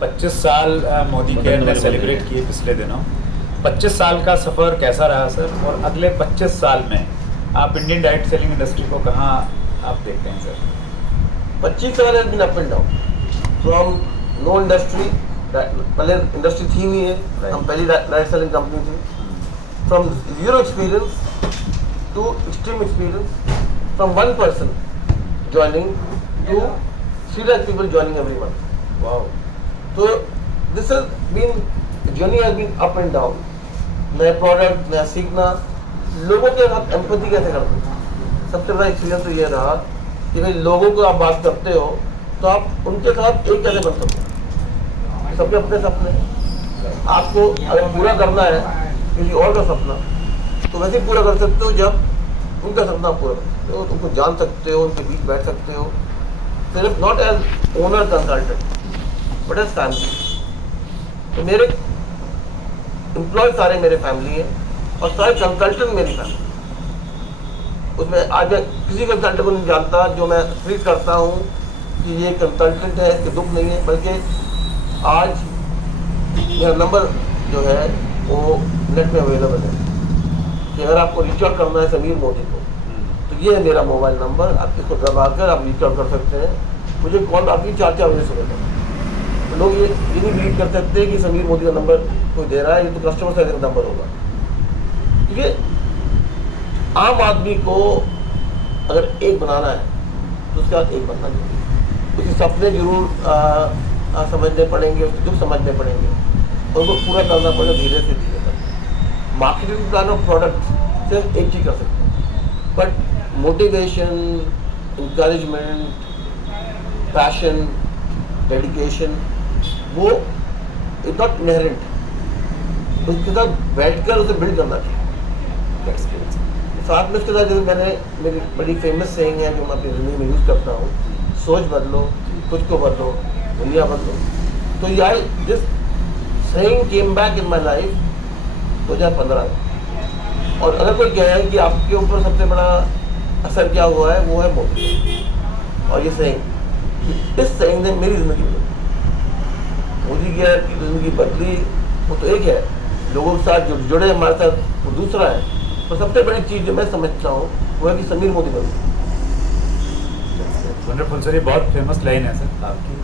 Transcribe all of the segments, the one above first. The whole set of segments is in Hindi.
25 साल मोदी केयर ने सेलिब्रेट किए पिछले दिनों। 25 साल का सफ़र कैसा रहा सर, और अगले 25 साल में आप इंडियन डायरेक्ट सेलिंग इंडस्ट्री को कहाँ आप देखते हैं सर? 25 साल has been up and down from no industry, पहले इंडस्ट्री थी नहीं है, हम पहली डायरेक्ट सेलिंग कंपनी थी। From zero experience to extreme experience, from one person joining to 3 lakh people joining every month. Wow. तो this has been journey has been up and down. नए प्रोडक्ट, नया सीखना, लोगों के साथ एम्पैथी कैसे करते हैं। सबसे बड़ा एक्सपीरियंस तो ये रहा कि भाई लोगों को आप बात करते हो तो आप उनके साथ एक कैसे बन सकते हो। सबके अपने सपने, आपको अगर पूरा करना है किसी और का सपना तो वैसे ही पूरा कर सकते हो जब उनका सपना पूरा कर सकते हो, उनको जान सकते हो, उनके बीच बैठ सकते हो, सिर्फ not as owner consultant but as family. तो मेरे एम्प्लॉय सारे मेरे फैमिली हैं और सारे कंसल्टेंट मेरी फैमिली। उसमें आज मैं किसी कंसल्टेंट को नहीं जानता जो मैं ट्रीट करता हूँ कि ये कंसल्टेंट है, इसके दुख नहीं है, बल्कि आज मेरा नंबर जो है वो नेट में अवेलेबल है कि अगर आपको रीच आउट करना है समीर मोदी को तो ये है मेरा मोबाइल नंबर, आप इसको दबाकर आप रीच आउट कर सकते हैं। मुझे कॉल आती है 4-4 बजे सुबह तक। तो लोग ये नहीं बिलीव कर सकते कि समीर मोदी का नंबर कोई दे रहा है, ये तो कस्टमर सर्विस नंबर होगा। क्योंकि आम आदमी को अगर एक बनाना है तो उसका एक बनना चाहिए। उसके सपने जरूर समझने पड़ेंगे, उसके दुख समझने पड़ेंगे और उनको पूरा करना पड़ेगा धीरे से धीरे तक। मार्केटिंग प्लान ऑफ प्रोडक्ट सिर्फ एक चीज़ कर सकते हैं, but motivation, encouragement, passion, dedication वो इज नॉट इनहेरेंट। उसके साथ बैठकर उसे बिल्ड करना चाहिए। साथ में उसके साथ जैसे मैंने मेरी बड़ी फेमस सेइंग है जो मैं अपनी ज़िंदगी में यूज़ करता हूँ, सोच बदलो, खुद को बदलो, दुनिया बदलो। तो यार this saying came back in my life 2015 में। और अगर कोई कहे कि आपके ऊपर सबसे बड़ा असर क्या हुआ है, वो है मोदी। और ये सेइंग, इस सेइंग ने मेरी ज़िंदगी बदली। मोदी की ज़िंदगी बदली वो तो एक है, लोगों के साथ जो जुड़े हमारे साथ वो दूसरा है। तो सबसे बड़ी चीज़ जो मैं समझता हूँ वो है कि समीर मोदी बनी। वंडरफुल सर, ये बहुत फेमस लाइन है सर आपकी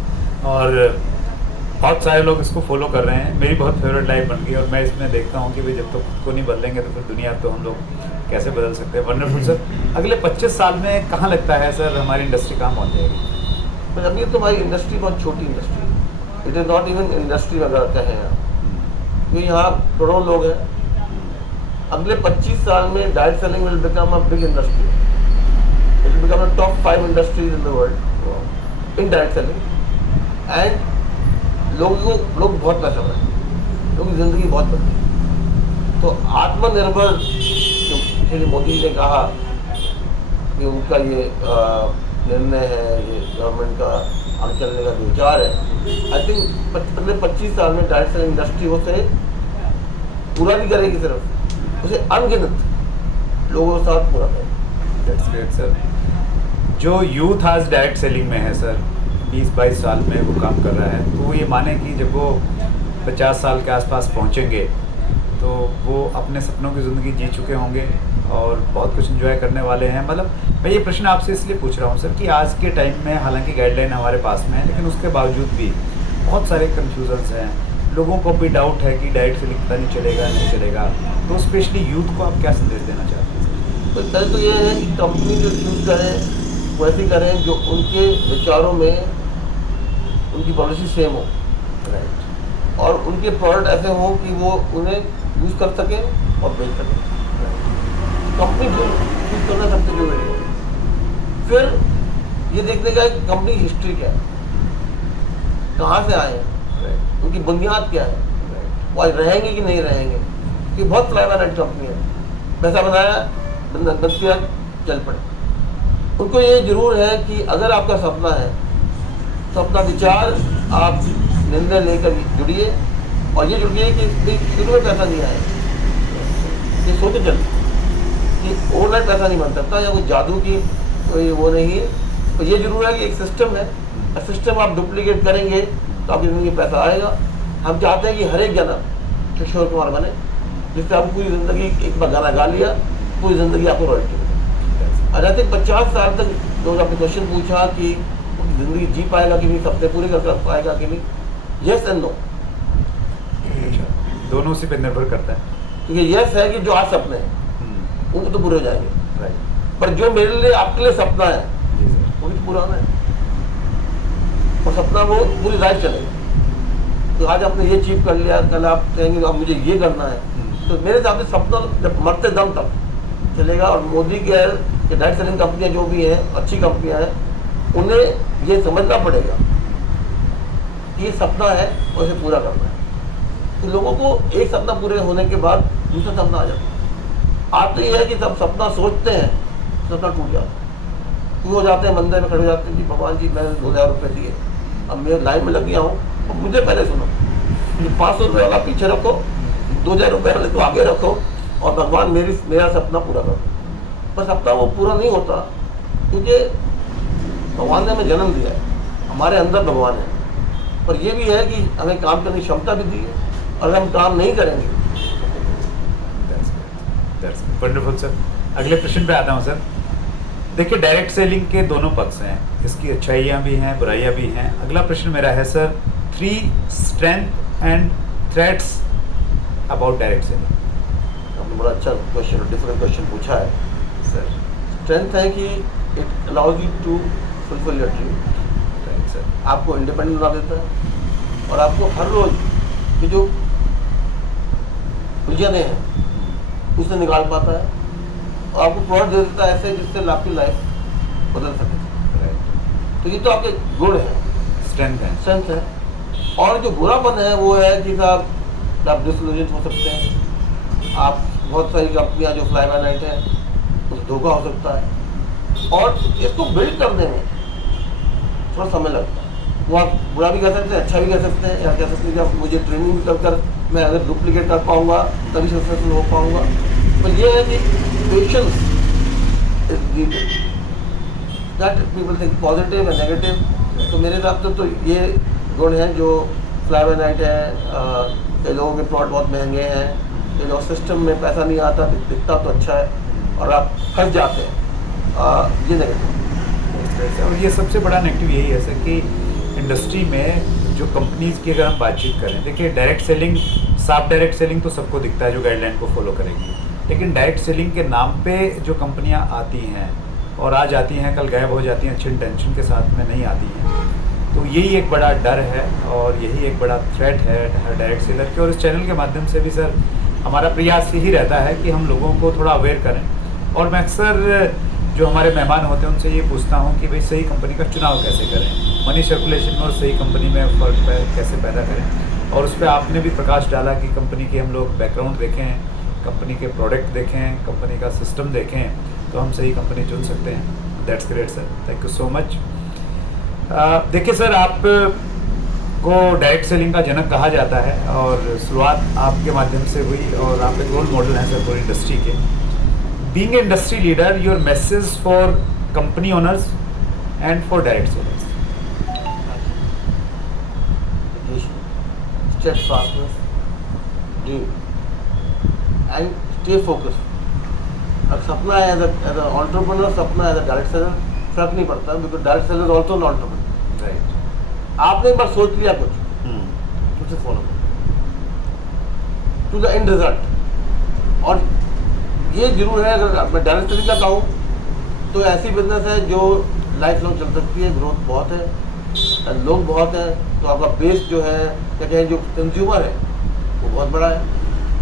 और बहुत सारे लोग इसको फॉलो कर रहे हैं। मेरी बहुत फेवरेट लाइन बन गई और मैं इसमें देखता हूँ कि भाई जब तक खुद को नहीं बदलेंगे तो फिर दुनिया तो हम लोग कैसे बदल सकते हैं। वंडरफुल सर, अगले 25 साल में कहाँ लगता है सर हमारी इंडस्ट्री कहाँ पहुँच जाएगी? पर अभी तो हमारी इंडस्ट्री बहुत छोटी इंडस्ट्री है। It is not even industry अगर कहें आप, क्योंकि यहाँ करोड़ों लोग हैं। अगले 25 साल में direct selling will become a big industry. It will become a top 5 industries in the world in direct selling. And लोग बहुत पैसा बनाए, लोगों की ज़िंदगी बहुत बदली। तो आत्मनिर्भर जो श्री मोदी ने कहा कि उनका ये निर्णय है, ये गवर्नमेंट का आगे चलने का जो विचार है, आई थिंक अगले 25 साल में डायरेक्ट सेलिंग इंडस्ट्री उसे पूरा नहीं करेगी, सिर्फ उसे अनगिनत लोगों के साथ पूरा करेगी। That's great sir. जो यूथ आज डायरेक्ट सेलिंग में है सर, 20-22 साल में वो काम कर रहा है, तो वो ये माने कि जब वो 50 साल के आसपास पहुंचेंगे तो वो अपने सपनों की ज़िंदगी जी चुके होंगे और बहुत कुछ एंजॉय करने वाले हैं। मतलब मैं ये प्रश्न आपसे इसलिए पूछ रहा हूँ सर कि आज के टाइम में हालांकि गाइडलाइन हमारे पास में है, लेकिन उसके बावजूद भी बहुत सारे कन्फ्यूजन्स हैं। लोगों को भी डाउट है कि डायरेक्ट सेलिंग पता नहीं चलेगा नहीं चलेगा, तो स्पेशली यूथ को आप क्या संदेश देना चाहते हैं? तो पहले तो ये है कि कंपनी जो चूज़ करें वैसे करें जो उनके विचारों में उनकी पॉलिसी सेम हो, राइट, और उनके प्रोडक्ट ऐसे हों कि वो उन्हें यूज़ कर सकें और बेच सकें। कंपनी जो चूज़ करना सबसे जरूरी है। फिर ये देखने का कि कंपनी हिस्ट्री क्या है, कहाँ से आए हैं, उनकी बुनियाद क्या है, वो रहेंगे कि नहीं रहेंगे। ये बहुत फ्लाइवर रेट कंपनी है, पैसा बनाया, बंद किया, चल पड़े। उनको ये जरूर है कि अगर आपका सपना है तो अपना विचार आप निर्णय लेकर जुड़िए, और ये जुड़िए कि शुरू में पैसा नहीं आए, ये सोचे चल कि ओवरनाइट पैसा नहीं बन सकता या कोई जादू की कोई वो नहीं है। तो ये जरूर है कि एक सिस्टम है, सिस्टम आप डुप्लीकेट करेंगे तो आपकी ज़िंदगी में पैसा आएगा। हम चाहते हैं कि हर एक जना किशोर कुमार बने, जिससे आप पूरी ज़िंदगी एक बार गाना गा लिया, पूरी ज़िंदगी आपको रॉयल्टी मिले। और रहते 50 साल तक जो आपने क्वेश्चन पूछा कि ज़िंदगी जी पाएगा कि नहीं, सपने पूरे कर पाएगा कि नहीं, येस एंड नो। दोनों से पे निर्भर करता है, क्योंकि येस है कि जो आज सपने हैं वो तो पूरे हो जाएंगे, राइट। पर जो मेरे लिए आपके लिए सपना है जी सर। वो भी तो पुराना है, और सपना वो पूरी लाइफ चलेगा। तो आज आपने ये अचीव कर लिया, कल आप कहेंगे अब मुझे ये करना है, तो मेरे हिसाब से सपना जब मरते दम तक चलेगा। और मोदी के डायरेक्ट सेलिंग कंपनियां जो भी हैं, अच्छी कंपनियां हैं, उन्हें ये समझना पड़ेगा कि ये सपना है और इसे पूरा करना है। तो लोगों को एक सपना पूरे होने के बाद दूसरा सपना आ जाता है। आज तो ये है कि सब सपना सोचते हैं, सपना टूट जाता है। क्यों हो जाते हैं, मंदिर में खड़े हो जाते हैं, जी भगवान जी मैंने 2000 रुपये दिए, अब मैं लाइन में लग गया हूँ, अब मुझे पहले सुनो, 500 रुपये वाला पीछे रखो, 2000 रुपये वाले तो आगे रखो, और भगवान मेरा सपना पूरा करो। पर सपना वो पूरा नहीं होता, क्योंकि भगवान ने हमें जन्म दिया है, हमारे अंदर भगवान है। पर ये भी है कि हमें काम करने की क्षमता भी दी है, और अगर हम काम नहीं करेंगे। Wonderful sir. अगले प्रश्न पे आता हूँ सर। देखिए, डायरेक्ट सेलिंग के दोनों पक्ष हैं, इसकी अच्छाइयाँ भी हैं, बुराइयाँ भी हैं। अगला प्रश्न मेरा है sir, 3 strength and threats about direct selling. आपने बड़ा अच्छा क्वेश्चन, डिफरेंट क्वेश्चन पूछा है सर। स्ट्रेंथ है कि it allows you to fulfil your dream, right sir. आपको इंडिपेंडेंट बना देता है, और आपको हर रोज की जो उलझने हैं उससे निकाल पाता है, और आपको प्रोडक्ट दे देता है ऐसे जिससे आपकी लाइफ बदल सके। राइट। तो ये तो आपके गुण हैं, स्ट्रेंथ है। स्ट्रेंथ है। और जो बुरापन है वो है कि साहब आप डिसलूजन हो सकते हैं, आप बहुत सारी कंपनियां जो फ्लाई बाय नाइट है उससे धोखा हो सकता है, और इसको बिल्ड करने में थोड़ा समय लगता है। वो आप बुरा भी कह सकते हैं, अच्छा भी कह सकते हैं, या कह सकते हैं कि आप मुझे ट्रेनिंग कर कर मैं अगर डुप्लीकेट कर पाऊंगा तभी सक्सेसफुल हो पाऊंगा। पर ये है कि patience is needed, that people think positive and negative. तो मेरे हिसाब से तो ये गुण हैं जो फ्लाई बाय नाइट है। कई लोगों के प्लॉट बहुत महंगे हैं, कई लोग सिस्टम में पैसा नहीं आता, दिखता तो अच्छा है और आप फंस जाते हैं, ये नेगेटिव। और ये सबसे बड़ा नेगेटिव यही है सर कि इंडस्ट्री में जो कंपनीज की अगर हम बातचीत करें, देखिए डायरेक्ट सेलिंग, साफ डायरेक्ट सेलिंग तो सबको दिखता है जो गाइडलाइन को फॉलो करेगी, लेकिन डायरेक्ट सेलिंग के नाम पे जो कंपनियां आती हैं और आज आती हैं कल गायब हो जाती हैं, अच्छी इंटेंशन के साथ में नहीं आती हैं, तो यही एक बड़ा डर है और यही एक बड़ा थ्रेट है डायरेक्ट सेलर के। और इस चैनल के माध्यम से भी सर हमारा प्रयास यही रहता है कि हम लोगों को थोड़ा अवेयर करें, और मैं अक्सर जो हमारे मेहमान होते हैं उनसे ये पूछता हूँ कि भाई सही कंपनी का चुनाव कैसे करें, मनी सर्कुलेशन में और सही कंपनी में फ़र्क कैसे पैदा करें। और उस पर आपने भी प्रकाश डाला कि कंपनी के हम लोग बैकग्राउंड देखें, कंपनी के प्रोडक्ट देखें, कंपनी का सिस्टम देखें, तो हम सही कंपनी चुन सकते हैं। That's great sir, thank you so much. देखिए सर, आप को डायरेक्ट सेलिंग का जनक कहा जाता है और शुरुआत आपके माध्यम से हुई और आप एक रोल मॉडल हैं सर पूरी इंडस्ट्री के। Being industry leader, your message for company owners and for direct sellers. Steadfastness, dream, and stay focused. अब सपना है एज अ एंटरप्रेन्योर, सपना एज अ डायरेक्ट सेलर फर्क नहीं पड़ता, because direct seller also an entrepreneur. Right. आपने एक बार सोच लिया कुछ, उसे फॉलो करो टू द एंड रिजल्ट। और ये जरूर है, अगर मैं डायरेक्ट सेलिंग का कहूँ तो ऐसी बिजनेस है जो लाइफ लॉन्ग चल सकती है, ग्रोथ बहुत है, लोग बहुत हैं, तो आपका बेस जो है क्या कहें जो कंज्यूमर है वो बहुत बड़ा है,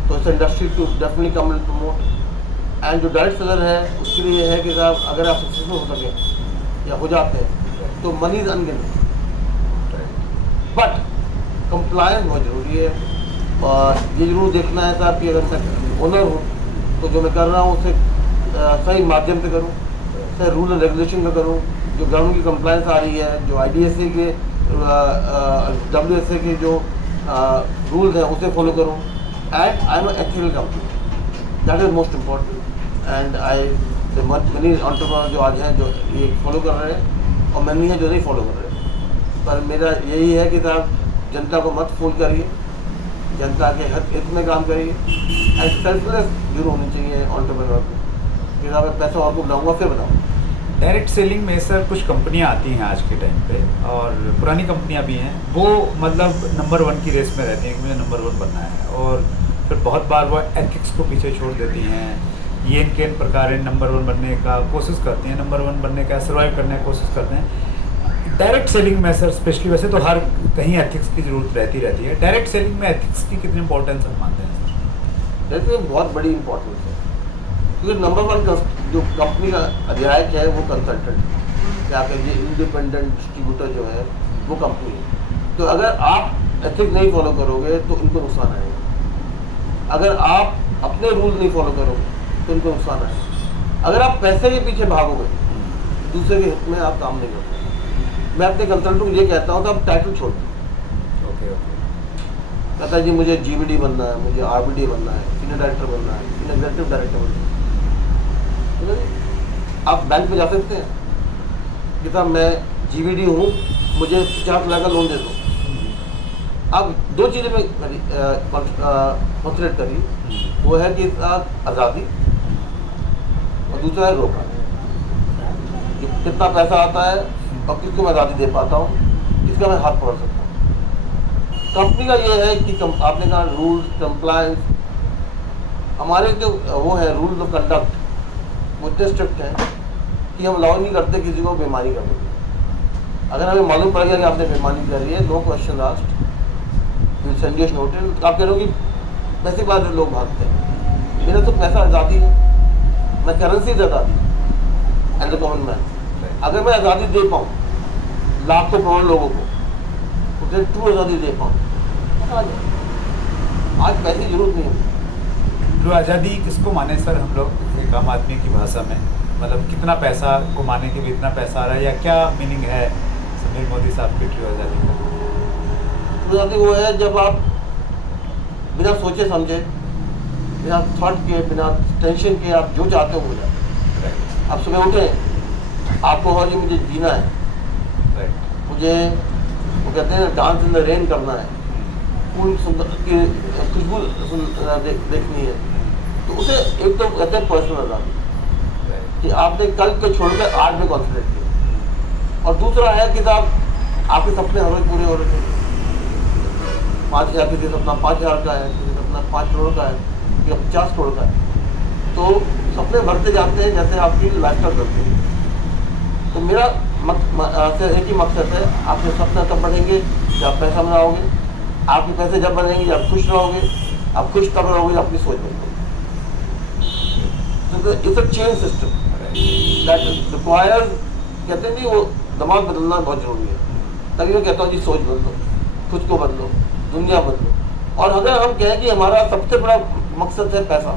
तो इस industry to definitely come and promote. And जो डायरेक्ट सेलर है उसके लिए है कि साहब अगर आप सक्सेसफुल हो सकें या हो जाते हैं तो मनी इज अनगिनत, बट कंप्लायंस बहुत ज़रूरी है। और ये जरूर देखना है साहब कि अगर मैं ओनर हूँ तो जो मैं कर रहा हूँ उसे सही माध्यम से करूँ, सही रूल एंड रेगुलेशन में करूँ, जो गवर्नमेंट की कंप्लायंस आ रही है, जो IDSA के WSA के जो रूल्स हैं उसे फॉलो करूँ। And I am ethical company, that is most important. And I money entrepreneur जो आज हैं जो ये फॉलो कर रहे हैं, और मैनी है जो नहीं फॉलो कर रहे हैं। पर मेरा यही है कि साहब जनता को मत फूल करिए, जनता के हित में काम करिए एंड सेल्फलेस जरूर होनी चाहिए एंटरप्रेन्योर को। फिर मैं पैसा और को बताऊँगा, फिर बताऊँ। डायरेक्ट सेलिंग में सर कुछ कंपनियां आती हैं आज के टाइम पे, और पुरानी कंपनियां भी हैं, वो मतलब नंबर 1 की रेस में रहती हैं कि मुझे नंबर 1 बनना है, और फिर बहुत बार वो एथिक्स को पीछे छोड़ देती हैं। ये इनके इन प्रकार नंबर 1 बनने का कोशिश करती हैं, नंबर 1 बनने का सर्वाइव करने की कोशिश करते हैं। डायरेक्ट सेलिंग में सर स्पेशली, वैसे तो हर कहीं एथिक्स की ज़रूरत रहती है, डायरेक्ट सेलिंग में एथिक्स की कितनी इंपॉर्टेंस आप मानते हैं सर? देखिए बहुत बड़ी इंपॉर्टेंस है, क्योंकि नंबर 1 जो कंपनी का अधिनायक है वो कंसल्टेंट, क्या कहिए इंडिपेंडेंट डिस्ट्रीब्यूटर जो है वो कंपनी है। तो अगर आप एथिक्स नहीं फॉलो करोगे तो इनको नुकसान आएगा, अगर आप अपने रूल नहीं फॉलो करोगे तो इनको नुकसान आएगा, अगर आप पैसे के पीछे भागोगे दूसरे के हित में आप काम नहीं करते। मैं अपने कंसल्टेंट को ये कहता हूँ तो आप टाइटल छोड़ दो। ओके। कहता है जी मुझे GVD बनना है, मुझे RVD बनना है, सीनियर डायरेक्टर बनना है, सीनियर एग्जीक्यूटिव डायरेक्टर बनना है। आप बैंक में जा सकते हैं कि साहब मैं GVD हूँ, मुझे 50 लाख का लोन दे दो। आप 2 चीज़ें में कंसंट्रेट करिए, वो है कि आज़ादी और दूसरा है रोका, कि कितना पैसा आता है और किसको मैं आज़ादी दे पाता हूँ, किसका मैं हाथ पकड़ सकता हूँ। कंपनी का ये है कि आपने कहा रूल्स कंप्लायंस, हमारे जो वो है रूल्स ऑफ कंडक्ट वो इतने स्ट्रिक्ट हैं कि हम अलाउ नहीं करते किसी को बेईमानी करने की। अगर हमें मालूम पड़ गया कि आपने बेईमानी करी है, no question asked, will send you notice. आप कह रहे हो कि पैसे बाद लोग भागते हैं, मेरा तो पैसा आज़ादी है, मैं करेंसी से आज़ादी एंड द कॉमन मैन। अगर मैं आज़ादी दे पाऊँ लाखों करोड़ लोगों को, तो फिर ट्रू आज़ादी दे पाऊँ, आज पैसे की जरूरत नहीं है। ट्रू आज़ादी किसको माने सर हम लोग एक आम आदमी की भाषा में, मतलब कितना पैसा कमाने के भी इतना पैसा आ रहा है, या क्या मीनिंग है समीर मोदी साहब की ट्रू आज़ादी का? ट्रू आज़ादी वो है जब आप बिना सोचे समझे, बिना थॉट के, बिना टेंशन के आप जो चाहते हो हो जाए। आप सुबह उठे, आपको हो जी मुझे जीना है, मुझे वो कहते हैं डांस इन द रेन करना है, फूल की खुशबू देखनी है, तो उसे एक तो कहते हैं पर्सनल आज़ादी कि आपने कल को छोड़कर आज में कॉन्सेंट्रेट किया, और दूसरा है कि साहब आपके सपने हर रोज पूरे हो रहे थे। 5,000 किसी सपना 5,000 का है, किसी सपना 5 करोड़ का है, किसी 50 करोड़ का है, तो सपने बढ़ते जाते हैं जैसे आपकी लाइफस्टाइल बढ़ती है। तो मेरा एक ही मकसद है, आपके सपने तब बढ़ेंगे जब पैसा बनाओगे, आपके पैसे जब बनेंगे जब खुश रहोगे, आप खुश तब रहोगे जब अपनी सोच बदलोगे। तो it's a change system that requires, कहते हैं नहीं वो दिमाग बदलना बहुत जरूरी है। तभी मैं कहता हूँ जी सोच बदलो, खुद को बदलो, दुनिया बदलो। और अगर हम कहें कि हमारा सबसे बड़ा मकसद है पैसा,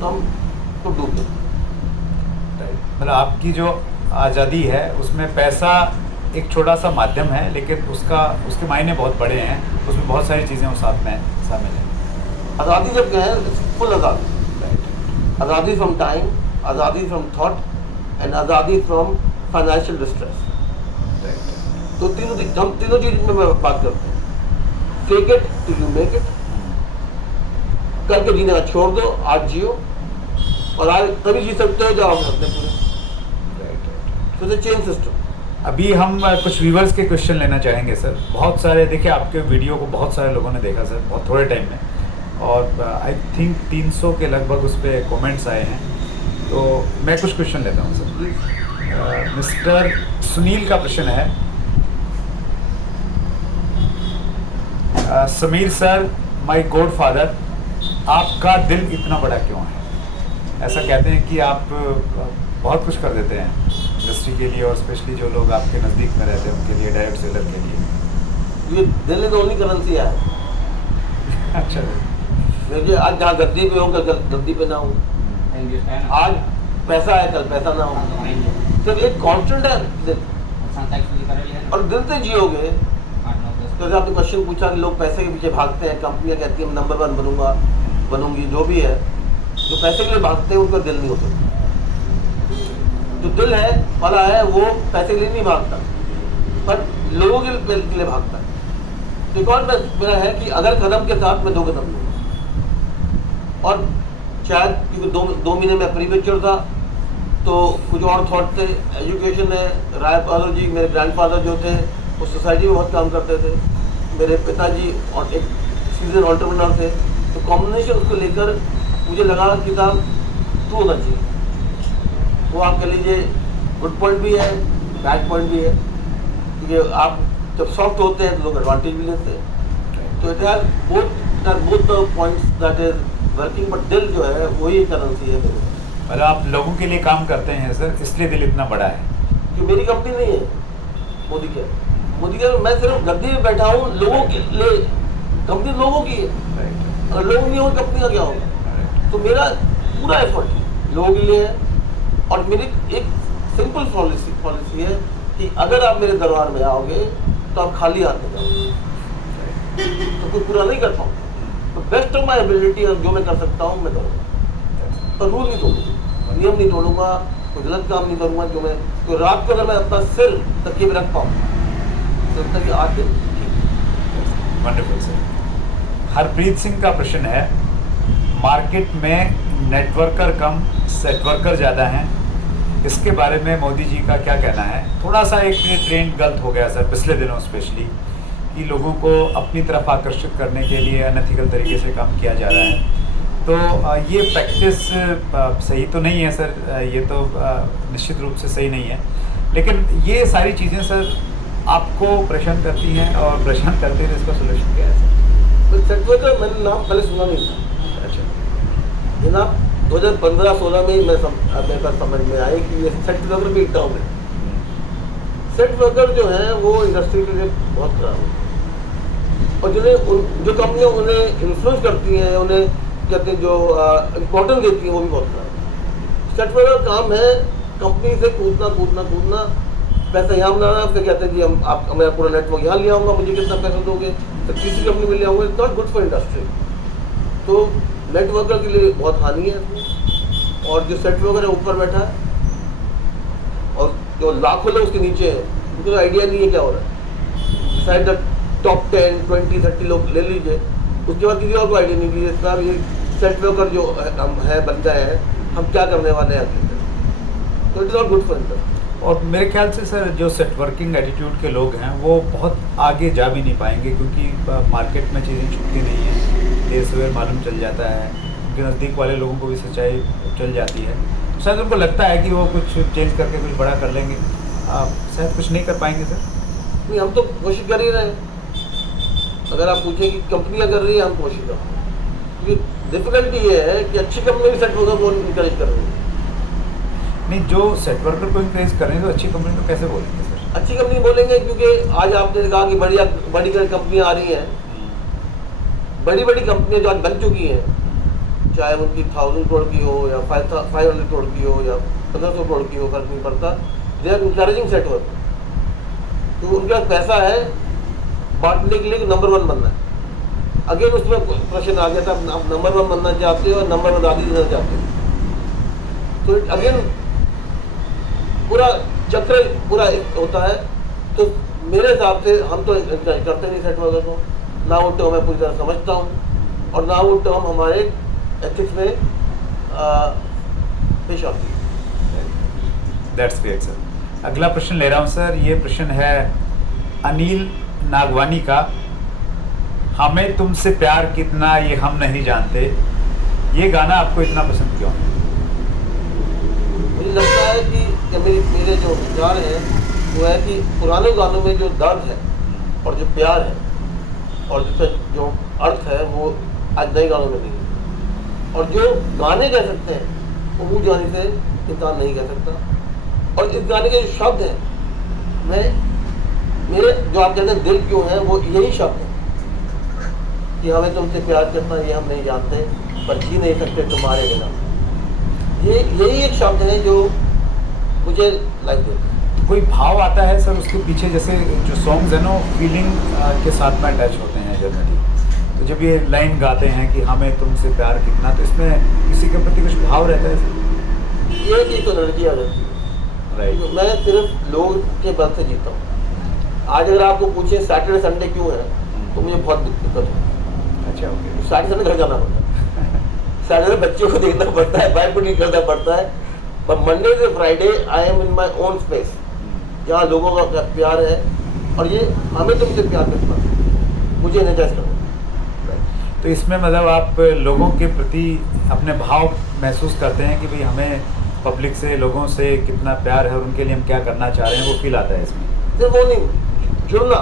तो हम तो डूब गए। मतलब आपकी जो आज़ादी है उसमें पैसा एक छोटा सा माध्यम है, लेकिन उसके मायने बहुत बड़े हैं, उसमें बहुत सारी चीज़ें उस साथ में शामिल हैं। आज़ादी जब कहें फुल आज़ादी, आज़ादी फ्रॉम टाइम, आज़ादी फ्रॉम थॉट एंड आज़ादी फ्रॉम फाइनेंशियल डिस्ट्रेस। तो हम तीनों चीज़ में बात करते हैं। Fake it till you make it, कल के जीने का छोड़ दो, आज जियो, और आज तभी जी सकते हो जब आप अपने पूरे चेंज सिस्टम। अभी हम कुछ व्यूवर्स के क्वेश्चन लेना चाहेंगे सर। बहुत सारे, देखिए आपके वीडियो को बहुत सारे लोगों ने देखा सर बहुत थोड़े टाइम में, और आई थिंक 300 के लगभग उस पर कॉमेंट्स आए हैं, तो मैं कुछ क्वेश्चन लेता हूँ सर प्लीज़। मिस्टर सुनील का प्रश्न है, Sameer sir my God father, आपका दिल इतना बड़ा क्यों है? ऐसा कहते हैं कि आप बहुत कुछ कर देते हैं इंडस्ट्री के लिए, और स्पेशली जो लोग आपके नज़दीक में रहते हैं उनके लिए, डायरेक्ट सेलर के लिए। ये दिल इज ओनली करेंसी है। अच्छा देखिए आज जहाँ गद्दी पे हूँ कल गद्दी पे ना हूँ, आज पैसा है कल पैसा ना हो, सिर्फ एक कॉन्स्टेंट है दिल, और दिल से जियोगे। तो जैसे आपने क्वेश्चन पूछा कि लोग पैसे के पीछे भागते हैं, कंपनियाँ कहती हैं नंबर 1 बनूंगा, बनूंगी, जो भी है, जो पैसे के लिए भागते हैं उनका दिल नहीं होता। जो दिल है वाला है वो पैसे के लिए नहीं भागता, पर लोगों के लिए भागता है। रिकॉर्ड मेरा है कि अगर कदम के साथ मैं 2 कदम लूँगा, और शायद क्योंकि दो महीने में प्रीमेच्योर था तो कुछ और थॉट थे। एजुकेशन है, राय बहादुर जी मेरे ग्रैंडफादर जो थे वो सोसाइटी में बहुत काम करते थे, मेरे पिताजी और एक सीजन एंटरप्रेन्योर थे, तो कॉम्बिनेशन उसको लेकर मुझे लगा कि साहब टू होना चाहिए। वो आप कह लीजिए गुड पॉइंट भी है, बैड पॉइंट भी है, क्योंकि आप जब सॉफ्ट होते हैं तो लोग एडवांटेज भी लेते हैं। तो it has both the points that is working, but दिल जो है वही करेंसी है मेरे। मतलब आप लोगों के लिए काम करते हैं सर, इसलिए दिल इतना बड़ा है। कि मेरी कंपनी नहीं है मोदी के, मैं सिर्फ गद्दी में बैठा हूँ लोगों के लिए। कंपनी लोगों की है, अगर लोग नहीं हो कंपनी का क्या होगा। तो मेरा पूरा एफर्ट लोगों के लिए है, और मेरी एक सिंपल पॉलिसी है कि अगर आप मेरे दरबार में आओगे तो आप खाली हाथ में जाओगे, तो कोई पूरा नहीं कर पाऊँ। तो बेस्ट ऑफ माई एबिलिटी जो मैं कर सकता हूँ मैं करूँगा, पर रूल नहीं तोड़ूंगा, नियम नहीं तोड़ूंगा, कोई गलत काम नहीं करूँगा। जो मैं तो रात को अगर मैं अपना सिर तकिए में रख पाऊँ तो इतना कि आज वंडरफुल सर। हरप्रीत सिंह का प्रश्न है, मार्केट में नेटवर्कर कम सेटवर्कर ज़्यादा हैं, इसके बारे में मोदी जी का क्या कहना है? थोड़ा सा एक ट्रेंड गलत हो गया सर पिछले दिनों स्पेशली, कि लोगों को अपनी तरफ आकर्षित करने के लिए अनएथिकल तरीके से काम किया जा रहा है। तो ये प्रैक्टिस सही तो नहीं है सर, ये तो निश्चित रूप से सही नहीं है, लेकिन ये सारी चीज़ें सर आपको परेशान करती हैं, और परेशान करते हैं, इसका सोल्यूशन क्या है सर? तो सेटवर्कर मैंने नाम पहले सुना नहीं था। अच्छा, ये नाम 2015-16 में ही मेरे पास समझ में आए कि ये सेटवर्कर भी एक टर्म है। सेटवर्कर जो है वो इंडस्ट्री के लिए बहुत खराब है, और जो कंपनियाँ उन्हें इन्फ्लुएंस करती हैं, उन्हें कहते हैं जो इम्पोर्टेंस देती हैं, वो भी बहुत खराब है। सेटवर्कर काम है कंपनी से कूदना, पैसा यहाँ बनाना, फिर कहते हैं जी आप मैं पूरा नेटवर्क यहाँ ले आऊँगा, मुझे कितना पैसा दोगे, तो किसी कंपनी में ले आऊँगा। It's not good for industry. तो नेटवर्कर के लिए बहुत हानि है इसमें, और जो सेटवर्कर है ऊपर बैठा है और जो लाखों लोग उसके नीचे हैं, उनको तो आइडिया नहीं है क्या हो रहा है। शायद द टॉप 10, 20, 30 लोग ले लीजिए, उसके बाद किसी और को आइडिया नहीं कि साहब ये सेटवर्कर जो है बंदा है, हम क्या करने वाले हैं आगे। तो it's not good for industry. और मेरे ख्याल से सर जो सेटवर्किंग एटीट्यूड के लोग हैं वो बहुत आगे जा भी नहीं पाएंगे, क्योंकि मार्केट में चीज़ें छुपती नहीं हैं, देर सवेर मालूम चल जाता है, उनके नज़दीक वाले लोगों को भी सच्चाई चल जाती है। तो शायद उनको लगता है कि वो कुछ चेंज करके कुछ बड़ा कर लेंगे, शायद कुछ नहीं कर पाएंगे सर। नहीं, हम तो कोशिश कर ही रहे हैं। अगर आप पूछें कि कंपनियाँ कर रही है, हम कोशिश कर रहे हैं, क्योंकि डिफिकल्टी ये है कि अच्छी कंपनी भी सेटवर्कर को इनकरेज कर रही है। नहीं, जो सेटवर्कर को इंकरेज कर रहे हैं तो अच्छी कंपनी तो कैसे बोलेंगे सर? अच्छी कंपनी बोलेंगे क्योंकि आज आपने कहा कि बड़ी कंपनियां आ रही हैं, बड़ी कंपनियां जो आज बन चुकी हैं, चाहे उनकी 1000 करोड़ की हो या 500 करोड़ की हो या 1500 करोड़ की हो, फर्क नहीं पड़ता। They are encouraging set work. तो उनके पास पैसा है बांटने के लिए, नंबर 1 बनना है। अगेन उसमें प्रश्न आ गया था, आप नंबर 1 बनना चाहते हो और नंबर 1 आदि देना चाहते हो, तो अगेन पूरा चक्र पूरा होता है। तो मेरे हिसाब से हम तो करते नहीं सेटवर्कर को, ना वो टर्म मैं पूरी तरह समझता हूँ, और ना वो टर्म हमारे एथिक्स में पेश आती है। That's great sir. अगला प्रश्न ले रहा हूँ सर, ये प्रश्न है अनिल नागवानी का। हमें तुमसे प्यार कितना ये हम नहीं जानते, ये गाना आपको इतना पसंद क्यों? मुझे लगता है कि मेरे जो विचार हैं वो है कि पुराने गानों में जो दर्द है और जो प्यार है और जो अर्थ है वो आज नए गानों में नहीं है। और जो गाने कह सकते हैं वो मुँह जाने से इंसान नहीं कह सकता। और इस गाने के जो शब्द हैं, मेरे जो आप कहते हैं दिल क्यों है, वो यही शब्द है कि हमें तुमसे प्यार करना ये हम नहीं जानते, पर जी नहीं सकते तुम्हारे बिना। यही एक शब्द है जो मुझे लाइक देता है। कोई भाव आता है सर उसके पीछे, जैसे जो सॉन्ग्स हैं ना फीलिंग के साथ में अटैच होते हैं जनरली, तो जब ये लाइन गाते हैं कि हमें तुमसे प्यार कितना, तो इसमें किसी के प्रति कुछ भाव रहता है सर? ये चीज़ तो लड़की आ जाती है। राइट। मैं सिर्फ लोग के बल से जीता हूँ। आज अगर आपको पूछे सैटरडे संडे क्यों है, तो मुझे बहुत दिक्कत होती अच्छा ओके है। सैटरडे घर जाना पड़ता है, सैटरडे बच्चों को देखना पड़ता है, वाइफ को नहीं करना पड़ता है। पर मंडे से Friday I am in my own space, जहाँ लोगों का प्यार है और ये हमें तुमसे प्यार करना, मुझे एनर्जाइज करना। तो इसमें मतलब आप लोगों के प्रति अपने भाव महसूस करते हैं कि भाई हमें पब्लिक से, लोगों से कितना प्यार है और उनके लिए हम क्या करना चाह रहे हैं, वो फील आता है इसमें। सिर्फ वो नहीं, जुड़ना,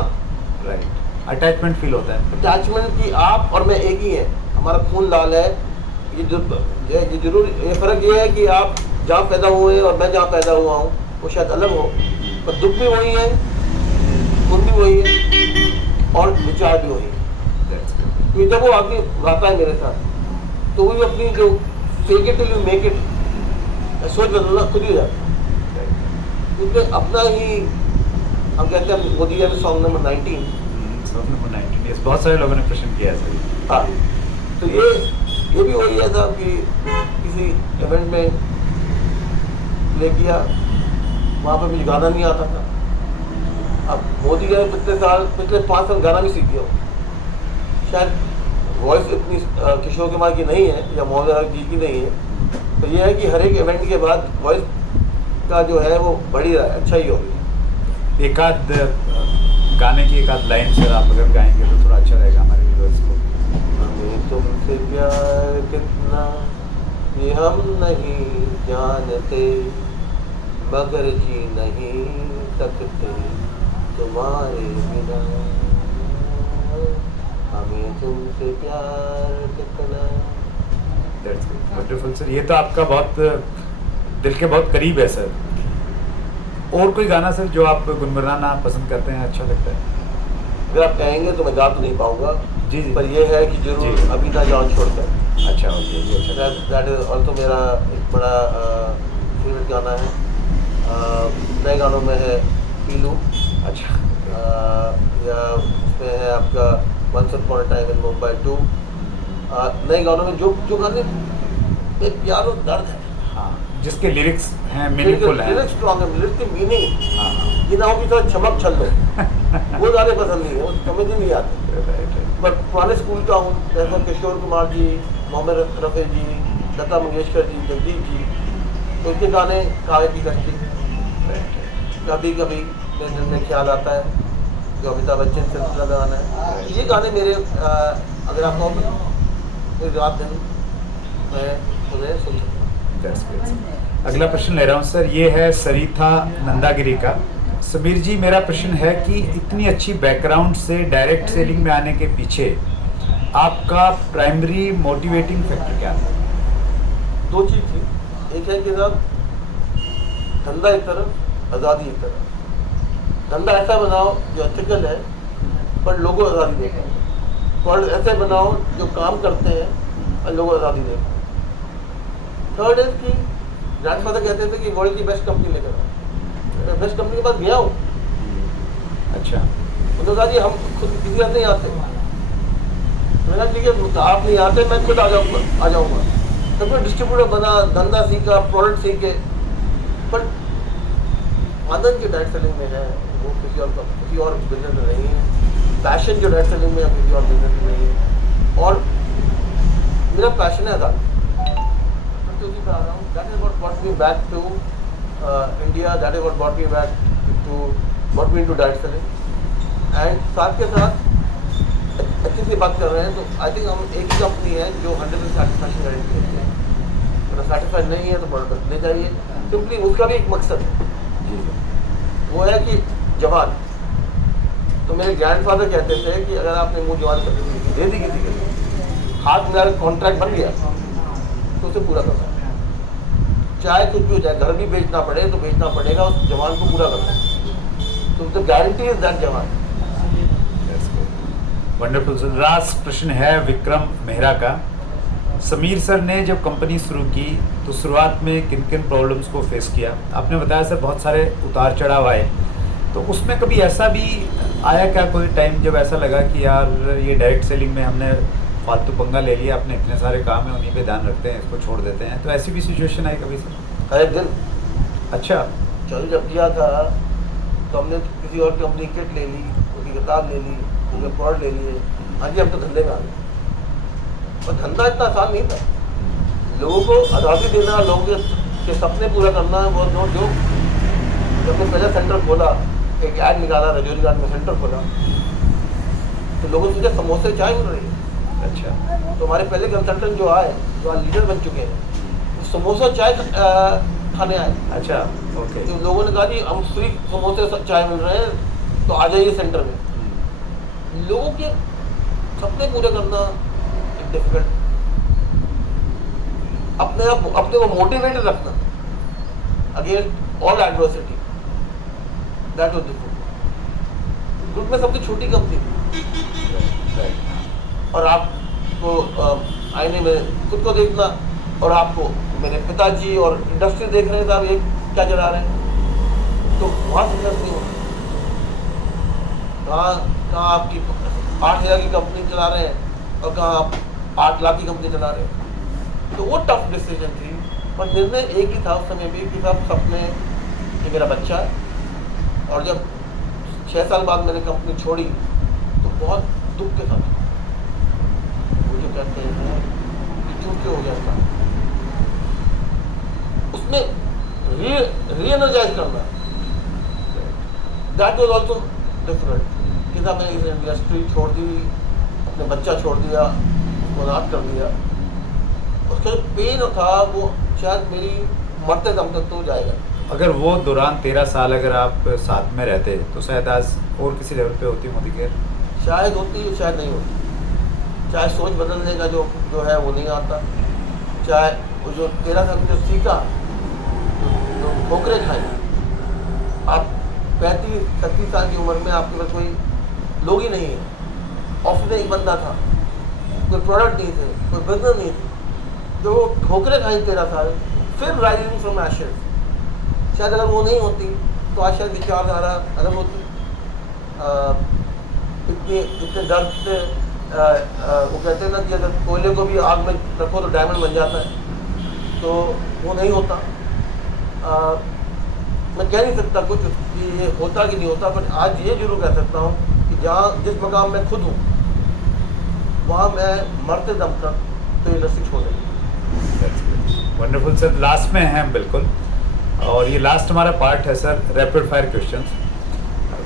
राइट, अटैचमेंट फील होता है। अटैचमेंट की आप और मैं एक ही है, हमारा खून लाल है। ये जरूर ये फ़र्क ये है कि आप जहाँ पैदा हुए और मैं जहाँ पैदा हुआ हूँ वो शायद अलग हो, पर दुख भी वही है, खून भी वही है और विचार भी वही है। क्योंकि जब वो आदमी रहता है मेरे साथ तो वो अपनी जो fake it till you make it सोच बदलना खुद ही हो जाता है। क्योंकि अपना ही हम कहते हैं मोदी है song number 19, song number 19, yes, बहुत सारे लोगों ने प्रश्न किया है सर। हाँ, तो ये भी वही है साहब कि किसी इवेंट में प्ले किया, वहाँ पर मुझे गाना नहीं आता था। अब मोदी का पिछले 5 साल गाना भी सीख गया हूँ। शायद वॉइस इतनी किशोर कुमार की नहीं है या मोहन जी की नहीं है, तो ये है कि हर एक इवेंट के बाद वॉइस का जो है वो बढ़ ही रहा है, अच्छा ही हो गया। एक आध गाने की एक आध लाइन सर आप अगर गाएंगे तो थोड़ा अच्छा रहेगा हमारे व्यूअर्स को। हमें तुमसे प्यार कितना ये हम नहीं जानते, मगर जी नहीं सकते तुम्हारे बिना। हमें तुमसे प्यार कितना। वंडरफुल सर, ये तो आपका बहुत दिल के बहुत करीब है सर। और कोई गाना सर जो आप गुनगुनाना पसंद करते हैं, अच्छा लगता है? अगर आप कहेंगे तो मैं गा तो नहीं पाऊंगा जी जी, पर यह है कि जरूर जी। अभी ना जान छोड़कर। अच्छा ओके, ये अच्छा लगता है। दैट इज ऑल्सो मेरा एक बड़ा फेवरेट गाना है। नए गानों में है पीलू, अच्छा या उसमें है आपका once upon a time in Mumbai 2। नए गानों में जो गाने में प्यार और दर्द है, हाँ, जिसके लिरिक्स हैं मीनिंगफुल हैं। लिरिक्स स्ट्रॉन्ग है, लिरिक्स की मीनिंग हाँ हाँ, ये ना हो कि थोड़ा चमक छल लो वो गाने पसंद नहीं है, वो समझ ही नहीं आते। राइट। पर पुराने स्कूल का हूँ, जैसा किशोर कुमार जी, मोहम्मद रफ़ी जी, लता मंगेशकर जी, जगदीप जी, तो उनके गाने कावे की कश्ती, कभी कभी मेरे दिल में ख्याल आता है, जो अमिताभ बच्चन से का गाना है। ये गाने मेरे अगर आप कहो कोई रात दिन मैं उन्हें सुन सकता हूँ। अगला प्रश्न ले रहा हूँ सर, ये है सरिता नंदागिरी का। समीर जी, मेरा प्रश्न है कि इतनी अच्छी बैकग्राउंड से डायरेक्ट सेलिंग में आने के पीछे आपका प्राइमरी मोटिवेटिंग फैक्टर क्या था? 2 चीज़ थी, एक है कि साहब धंधा एक तरफ, आज़ादी एक तरफ। धंधा ऐसा बनाओ जो एथिकल है पर लोगों को आज़ादी देगा, प्रोडक्ट ऐसे बनाओ जो काम करते हैं और लोगों को आज़ादी देगा। थर्ड इज कि ग्रैंडफादर कहते थे कि वर्ल्ड की बेस्ट कंपनी लेकर आओ। मैं बेस्ट कंपनी के पास गया हूँ, अच्छा, उन्होंने कहा जी हम खुद किसी से नहीं आते। मैंने कहा ठीक है, आप नहीं आते, मैं खुद आ जाऊँगा। तब मैं डिस्ट्रीब्यूटर बना, धंधा सीखा, प्रोडक्ट सीखे। पर आनंद जो डायरेक्ट सेलिंग में है वो किसी और बिजनेस में नहीं है। पैशन जो डायरेक्ट सेलिंग में है किसी और बिजनेस में नहीं है। और मेरा पैशन है आज़ादी, उसी पे आ रहा हूँ। That is what brought me back to India, that is what brought me into direct selling. And साथ के साथ अच्छी सी बात कर रहे हैं तो आई थिंक हम एक ही कंपनी है जो 100% सेटिस्फैक्शन गारंटी देती है। अगर सेटिस्फाइड नहीं है तो प्रोडक्ट बदलने चाहिए। सिंपली उसका भी एक मकसद है, वो है कि जवान। तो मेरे ग्रैंडफादर कहते थे कि अगर आपने मुँह जवान कर दे दी किसी के हाथ में कॉन्ट्रैक्ट बन गया तो उसे पूरा करना है, चाहे कुछ भी हो जाए, घर भी बेचना पड़े तो बेचना पड़ेगा, उस जवान को पूरा करना है। तो द गारंटी इज दैट जवान। Wonderful sir. लास्ट प्रश्न है विक्रम मेहरा का। समीर सर ने जब कंपनी शुरू की तो शुरुआत में किन किन प्रॉब्लम्स को फेस किया? आपने बताया सर बहुत सारे उतार चढ़ाव आए, तो उसमें कभी ऐसा भी आया क्या कोई टाइम जब ऐसा लगा कि यार ये डायरेक्ट सेलिंग में हमने फालतू पंगा ले लिया, अपने इतने सारे काम है उन्हीं पे ध्यान रखते हैं, इसको छोड़ देते हैं, तो ऐसी भी सिचुएशन आई कभी सर? हर एक दिन। अच्छा, चल जब किया था तो हमने किसी और कंपनी किट ले ली, उसकी किताब ले ली, उनके प्रोडक्ट ले लिए, हाँ जी हम तो धंधे में आ गए। और धंधा इतना आसान नहीं था, लोगों को आज़ादी देना, लोगों के सपने पूरा करना, वो जो जब हमने पहले सेंटर खोला, एक ऐड निकाला, रजौरी घाट में सेंटर खोला, तो लोगों से समोसे चाय मिल रही है। अच्छा, तो हमारे पहले कंसल्टेंट जो आए, जो आज लीडर बन चुके हैं, वो समोसा चाय खाने आए। अच्छा, ओके। तो लोगों ने कहा जी हम फ्री समोसे चाय मिल रहे हैं, तो आ जाइए सेंटर में। लोगों के सपने पूरे करना एक डिफिकल्ट, अपने को मोटिवेटेड रखना against all adversity, that was difficult. Group में सबसे छोटी कंपनी और आपको आईने में खुद को देखना, और आपको मेरे पिताजी और इंडस्ट्री देख रहे हैं साहब ये क्या चला रहे हैं, तो वहाँ सक्सेस नहीं होगा। कहाँ आपकी 8,000 की कंपनी चला रहे हैं और कहाँ आप 8 लाख की कंपनी चला रहे हैं। तो वो टफ डिसीजन थी, पर निर्णय एक ही था उस समय भी कि साहब सपने कि मेरा बच्चा है। और जब 6 साल बाद मैंने कंपनी छोड़ी तो बहुत दुख के साथ, वो जो कहते हैं कि चूक के हो गया था, उसमें री-एनर्जाइज करना, दैट वाज ऑल्सो डिफरेंट। कि था मैंने इस इंडस्ट्री छोड़ दी, अपने बच्चा छोड़ दिया, उसको अनाथ कर दिया, उसका जो पेन था वो शायद मेरी मरते दम तक तो जाएगा। अगर वो दौरान 13 साल अगर आप साथ में रहते तो शायद आज और किसी लेवल पे होती मोदी केयर, शायद होती, शायद नहीं होती। चाहे सोच बदलने का जो है वो नहीं आता, चाहे वो जो 13 साल में जो सीखा, जो ठोकरें खाई। आप 35-36 साल की उम्र में आपके पास कोई लोग ही नहीं है, ऑफिस में एक बंदा था, कोई प्रोडक्ट नहीं थे, कोई बिजनेस नहीं थी, जो ठोकरें खाई 13 साल, फिर राइजिंग फ्रॉम एशेस। शायद अगर वो नहीं होती तो आज शायद विचारधारा अलग होती। इतने दर्द से वो कहते हैं ना कि अगर कोयले को भी आग में रखो तो डायमंड बन जाता है, तो वो नहीं होता। मैं कह नहीं सकता कुछ कि ये होता कि नहीं होता, पर आज ये जरूर कह सकता हूँ कि जहाँ जिस मकाम में खुद हूँ वहाँ मैं मरते दम तक तो इंडस्ट्री छोड़ देंगे। वंडरफुल सर, लास्ट में हैं हम बिल्कुल, और ये लास्ट हमारा पार्ट है सर, रैपिड फायर क्वेश्चंस।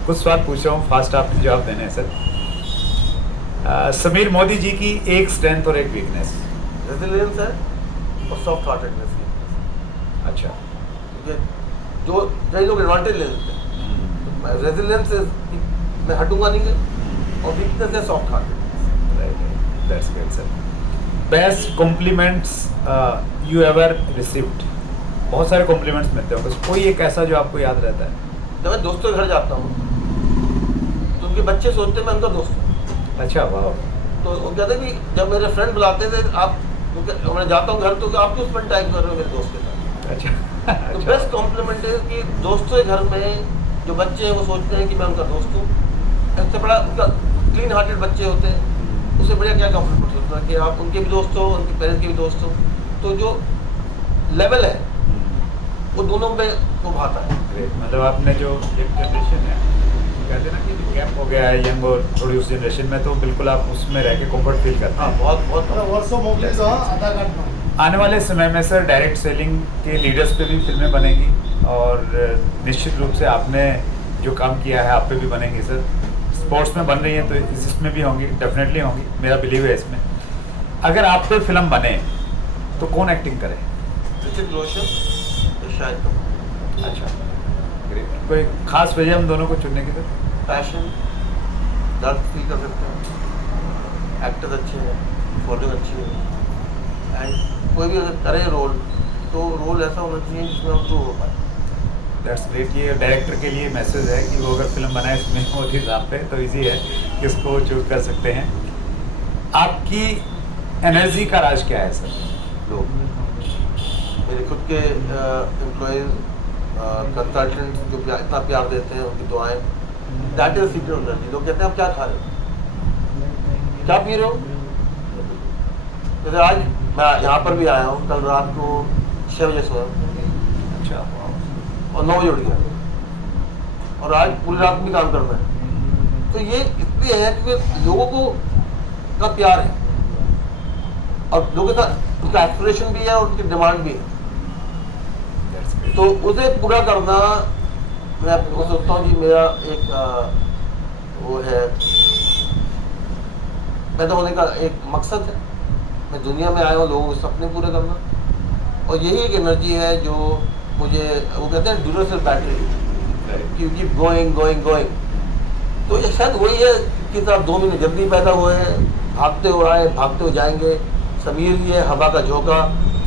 कुछ सवाल पूछ रहा हूँ, फास्ट आपने जवाब देने हैं सर। समीर मोदी जी की एक स्ट्रेंथ और एक वीकनेस। रेजिलियंस है और सॉफ्ट हार्टेडनेस की। अच्छा, क्योंकि जो कई लोग एडवांटेज ले लेते हैं, रेजिलियंस मैं हटूंगा नहीं, और वीकनेस है soft heartedness. That's great sir. Best compliments you ever received. बहुत सारे कॉम्प्लीमेंट्स मिलते हैं, बस कोई एक ऐसा जो आपको याद रहता है? जब मैं दोस्तों के घर जाता हूँ तो उनके बच्चे सोचते हैं मैं उनका दोस्त हूँ। अच्छा, वाह। तो वो कहते हैं कि जब मेरे फ्रेंड बुलाते थे, आप मैं जाता हूँ घर तो आप क्यों स्पेंड टाइम कर रहे हो मेरे दोस्त के साथ। अच्छा, तो बेस्ट कॉम्प्लीमेंट है कि दोस्तों के घर में जो बच्चे हैं वो सोचते हैं कि मैं उनका दोस्त हूँ। इससे बड़ा उनका क्लीन हार्टेड बच्चे होते हैं, उससे बढ़िया क्या कॉम्प्लीमेंट होता है कि आप उनके भी दोस्त हो, उनके पेरेंट्स के भी दोस्त हो। तो जो लेवल है वो दोनों में वो भाता है। ग्रेट। मतलब आपने जो यंग जनरेशन है, कहते हैं ना कि जो गैप हो गया है यंग और थोड़ी उस जनरेशन में, तो बिल्कुल आप उसमें रह के कंफर्ट फील करते हाँ, हैं। बहुत बहुत आने वाले समय में सर डायरेक्ट सेलिंग के लीडर्स पे भी फिल्में बनेगी, और निश्चित रूप से आपने जो काम किया है आप पे भी बनेंगी सर। स्पोर्ट्स में बन रही है तो इसमें भी होंगी, डेफिनेटली होंगी, मेरा बिलीव है इसमें। अगर आप पे फिल्म बने तो कौन एक्टिंग करे? ऋतिक रोशन तो शायद तो अच्छा, ग्रेट। कोई खास वजह हम दोनों को चुनने की सर? पैशन, दर्द फील कर सकते हैं, एक्टर्स अच्छे हैं, फॉलोइंग अच्छी है, एंड कोई भी अगर करे रोल तो रोल ऐसा होना चाहिए जिसमें हम ट्रू हो पाए। That's great. ये डायरेक्टर के लिए मैसेज है कि वो अगर फिल्म बनाए इसमें मोदी साहब पे तो इजी है कि उसको चूज कर सकते हैं। आपकी एनर्जी का राज क्या है सर? लोग मेरे खुद के एम्प्लॉयज़, कंसल्टेंट्स जो इतना प्यार देते हैं, उनकी दुआएं, दैट इज सीक्रेट एनर्जी। लोग कहते हैं आप क्या खा रहे हो, क्या पी रहे हो। जैसे आज मैं यहाँ पर भी आया हूँ, कल रात को 6 बजे सोया अच्छा, और 9 बजे उठ गया, और आज पूरी रात भी काम करना है। तो ये इसलिए है क्योंकि लोगों को का प्यार है और लोगों का उनका एस्पिरेशन भी है और उनकी डिमांड भी है, That's great. तो उसे पूरा करना मैं वो सोचता हूँ कि मेरा एक वो है पैदा होने का एक मकसद है। मैं दुनिया में आया हूँ लोगों के सपने पूरे करना, और यही एक एनर्जी है जो मुझे, वो कहते हैं ड्यूरेसेल बैटरी, Right. कि कीप गोइंग गोइंग गोइंग। तो ये शायद वही है कि आप 2 महीने जल्दी पैदा हुए हैं, भागते हुए आए, भागते हुए जाएंगे। समीर भी है, हवा का झोंका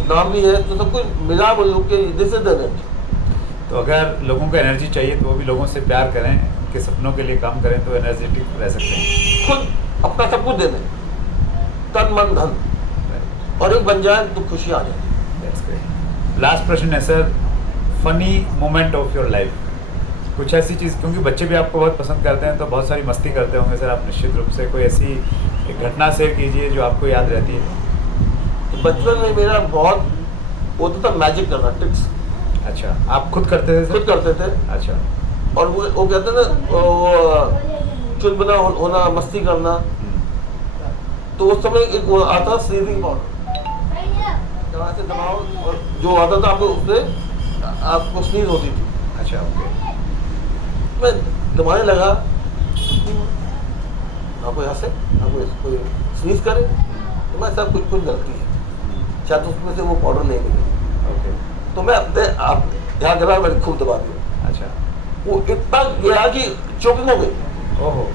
नाम भी है, तो सब कुछ मिला बोल के दिस इज द एनर्जी। तो अगर लोगों को एनर्जी चाहिए तो वो भी लोगों से प्यार करें, उनके सपनों के लिए काम करें तो एनर्जेटिक रह सकते हैं। खुद अपना सब कुछ दे दें, तन मन धन, और एक बन जाए तो खुशी आ जाए। लास्ट प्रश्न है sir, funny moment of your life, कुछ ऐसी चीज़, क्योंकि बच्चे भी आपको बहुत पसंद करते हैं तो बहुत सारी मस्ती करते होंगे सर, आप निश्चित रूप से कोई ऐसी एक घटना शेयर कीजिए जो आपको याद रहती है। तो बचपन में मेरा बहुत होता था मैजिक करना, ट्रिक्स अच्छा, आप खुद करते थे खुद सर? करते थे। अच्छा। और वो कहते हैं ना वो चुनबना होना, मस्ती करना। तो उस समय एक वो आता स्लीपिंग पाउडर, जहाँ से दबाओ और जो आता था आपको उससे आपको स्नीज होती थी। अच्छा, ओके। मैं दबाने लगा, ना कोई हंसे ना कोई स्नीज करे, तो मैं सब कुछ गलती है, शायद उसमें से वो पाउडर नहीं मिले। ओके। तो मैं अपने आप ध्यान दबा, मैंने खूब दबा दिया। अच्छा। वो इतना गया कि चोकिंग हो गई, ओहो।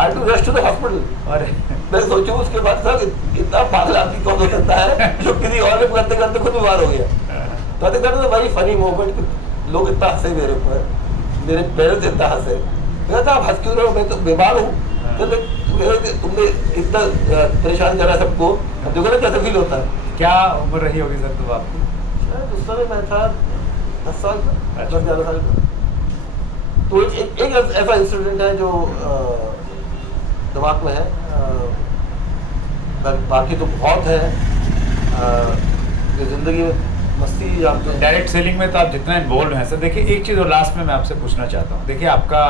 I to rest to the hospital. अरे। मैं सोचूं उसके बाद सर इतना पागल आदमी कौन हो सकता है जो किसी और ने करते करते खुद बीमार हो गया। तो I think very funny moment, लोग इतना हंसे मेरे ऊपर, मेरे पेरेंट्स इतना हंसे। मैं था आप हंस क्यों रहे हो, मैं तो बीमार हूँ। तुमने इतना परेशान करा सबको, अब देखो ना कैसा फील होता है। क्या उम्र रही होगी सर तब आपकी? शायद उस समय मैं था 10 साल का, अच्छा। 10-11 साल का। तो एक ऐसा इंसिडेंट है जो दिमाग में है, बाकी तो बहुत है ज़िंदगी में मस्ती जानते हैं। डायरेक्ट सेलिंग में तो आप जितना इन्वॉल्व हैं सर, देखिए एक चीज़ और लास्ट में मैं आपसे पूछना चाहता हूँ, देखिए आपका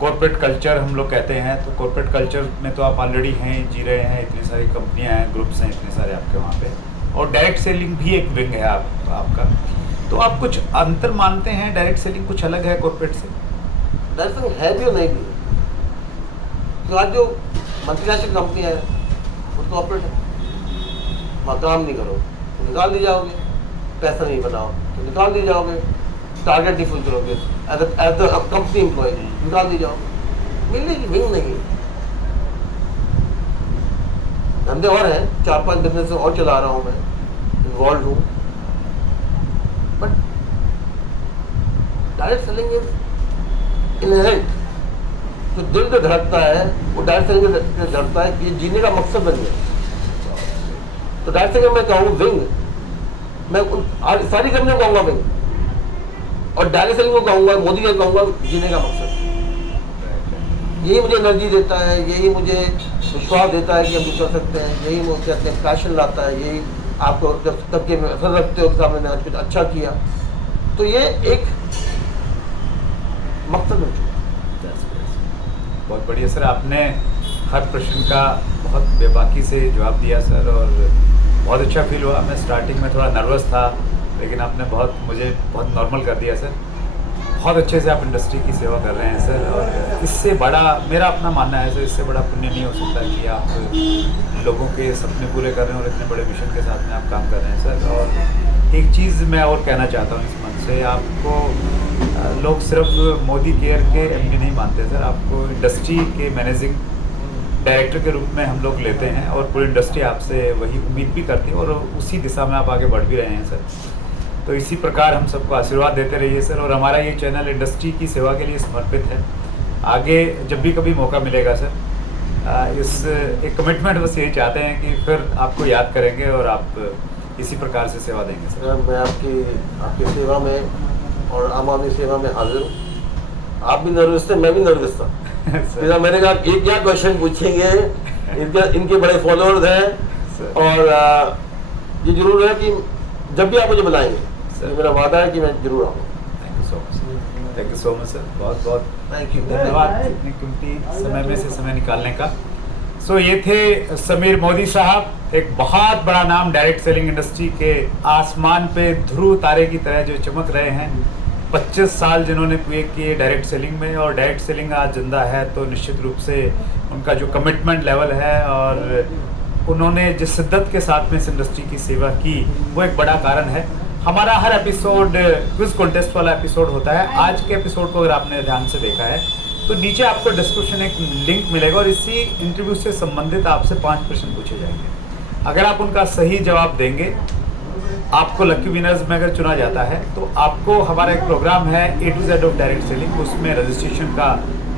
कॉर्पोरेट कल्चर हम लोग कहते हैं, तो कॉर्पोरेट कल्चर में तो आप ऑलरेडी हैं, जी रहे हैं, इतनी सारी कंपनियां हैं, ग्रुप्स हैं इतने सारे आपके वहाँ पे, और डायरेक्ट सेलिंग भी एक विंग है आपका, तो आप कुछ अंतर मानते हैं? डायरेक्ट सेलिंग कुछ अलग है कॉर्पोरेट से? डायरेक्ट सेलिंग है भी और नहीं भी। तो आज जो मल्टीनेशनल कंपनी है वो तो कॉर्पोरेट है, वहाँ काम नहीं करो तो निकाल दी जाओगे, पैसा नहीं बनाओ तो निकाल दी जाओगे, टारगेट नहीं फुल करोगे एज द कंपनी एम्प्लॉय निकाल दी जाओगे। मिलने की विंग नहीं है। धंधे और हैं, 4-5 बिजनेस और चला रहा हूँ मैं, इन्वॉल्व हूँ, but direct selling is inherent. जो दिल से धड़कता है वो डायरेक्ट सेलिंग से धड़कता है कि ये जीने का मकसद बन गया। तो डायरेक्ट सेलिंग मैं कहूँ विंग, मैं सारी कंपनियों को कहूँगा विंग, और डायरेक्ट सेलिंग को कहूँगा, मोदी का कहूँगा जीने का मकसद। यही मुझे एनर्जी देता है, यही मुझे विश्वास देता है कि हम कुछ कर सकते हैं, यही मुझे कहते हैं पैशन लाता है, यही आपको जब तक के असर रखते हो कि सामने ने आज कुछ अच्छा किया, तो ये एक मकसद बन चुका। बहुत बढ़िया सर, आपने हर प्रश्न का बहुत बेबाकी से जवाब दिया सर, और बहुत अच्छा फील हुआ। मैं स्टार्टिंग में थोड़ा नर्वस था, लेकिन आपने मुझे बहुत नॉर्मल कर दिया सर। बहुत अच्छे से आप इंडस्ट्री की सेवा कर रहे हैं सर, और इससे बड़ा मेरा अपना मानना है सर, इससे बड़ा पुण्य नहीं हो सकता कि आप लोगों के सपने पूरे कर रहे हैं और इतने बड़े मिशन के साथ में आप काम कर रहे हैं सर। और एक चीज़ मैं और कहना चाहता हूँ इस मन से, आपको लोग सिर्फ मोदी केयर के एमडी नहीं मानते सर, आपको इंडस्ट्री के मैनेजिंग डायरेक्टर के रूप में हम लोग लेते हैं, और पूरी इंडस्ट्री आपसे वही उम्मीद भी करती है, और उसी दिशा में आप आगे बढ़ भी रहे हैं सर। तो इसी प्रकार हम सबको आशीर्वाद देते रहिए सर, और हमारा ये चैनल इंडस्ट्री की सेवा के लिए समर्पित है। आगे जब भी कभी मौका मिलेगा सर, इस एक कमिटमेंट बस यही चाहते हैं कि फिर आपको याद करेंगे और आप इसी प्रकार से सेवा देंगे सर। मैं आपकी सेवा में और आम आदमी सेवा में हाजिर हूँ। आप भी नर्वस थे, मैं भी नर्वस था। फिर मैंने कहा ये क्या क्वेश्चन पूछेंगे, इनके बड़े फॉलोअर्स हैं, और ये जरूर है कि जब भी आप मुझे बुलाएंगे, मेरा वादा है कि मैं जरूर आऊँगा। Thank you so much. Thank you so much sir, बहुत बहुत थैंक यू। धन्यवाद इतनी कीमती समय में से समय निकालने का। सो ये थे समीर मोदी साहब, एक बहुत बड़ा नाम डायरेक्ट सेलिंग इंडस्ट्री के आसमान पे ध्रुव तारे की तरह जो चमक रहे हैं। 25 साल जिन्होंने पूरे किए डायरेक्ट सेलिंग में, और डायरेक्ट सेलिंग आज जिंदा है तो निश्चित रूप से उनका जो कमिटमेंट लेवल है और उन्होंने जिस शिद्दत के साथ में इस इंडस्ट्री की सेवा की वो एक बड़ा कारण है। हमारा हर एपिसोड क्विज कॉन्टेस्ट वाला एपिसोड होता है। आज के एपिसोड को अगर आपने ध्यान से देखा है तो नीचे आपको डिस्क्रिप्शन एक लिंक मिलेगा और इसी इंटरव्यू से संबंधित आपसे 5 प्रश्न पूछे जाएंगे। अगर आप उनका सही जवाब देंगे, आपको लकी विनर्स में अगर चुना जाता है तो आपको हमारा एक प्रोग्राम है A to Z of direct selling, उसमें रजिस्ट्रेशन का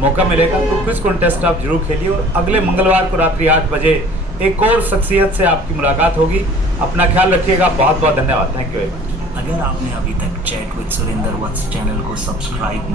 मौका मिलेगा। तो क्विज कॉन्टेस्ट आप जरूर खेलिए और अगले मंगलवार को रात्रि 8 बजे एक और शख्सियत से आपकी मुलाकात होगी। अपना ख्याल रखिएगा, बहुत बहुत धन्यवाद, थैंक यू वेरी मच। अगर आपने अभी तक chat with Surendra Vats channel को सब्सक्राइब